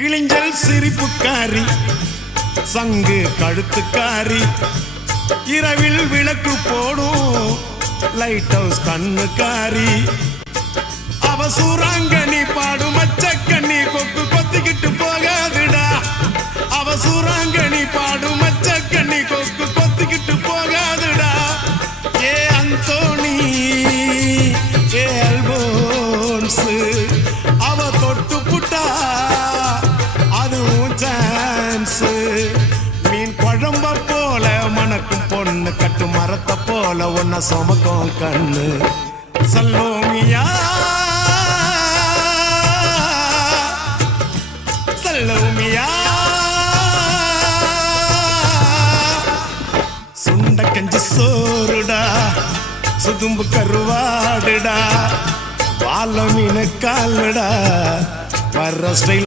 கிளிஞ்சல் சிரிப்புக்காரி சங்கு கழுத்துக்காரி இரவில் விளக்கு போடும் லைட் ஹவுஸ் கண்ணுக்காரி அவ சூறாங்கண்ணி பாடும் மச்சக்கண்ணி கொக்கு கொத்திக்கிட்டு போகாதுடா அவ சூறாங்கண்ணி பாடும் மச்சக்கண்ணி கொக்கு கொத்திக்கிட்டு போகாதுடா ஏ அந்தோணி ஏ அல்போன்ஸ் அவ தொட்டு புட்டா அதுவும் சான்ஸ் மீன் குழம்ப போல மணக்கும் பொண்ணு கட்டு மரத்தை போல ஒன்ன சுமக்கும் கண்ணு சல்லோமியா சல்லோமியா சுண்ட கஞ்சி சோறுடா சுதும்பு கருவாடுடா வாழ மீன் காலுடா வர்ற ஸ்டைல்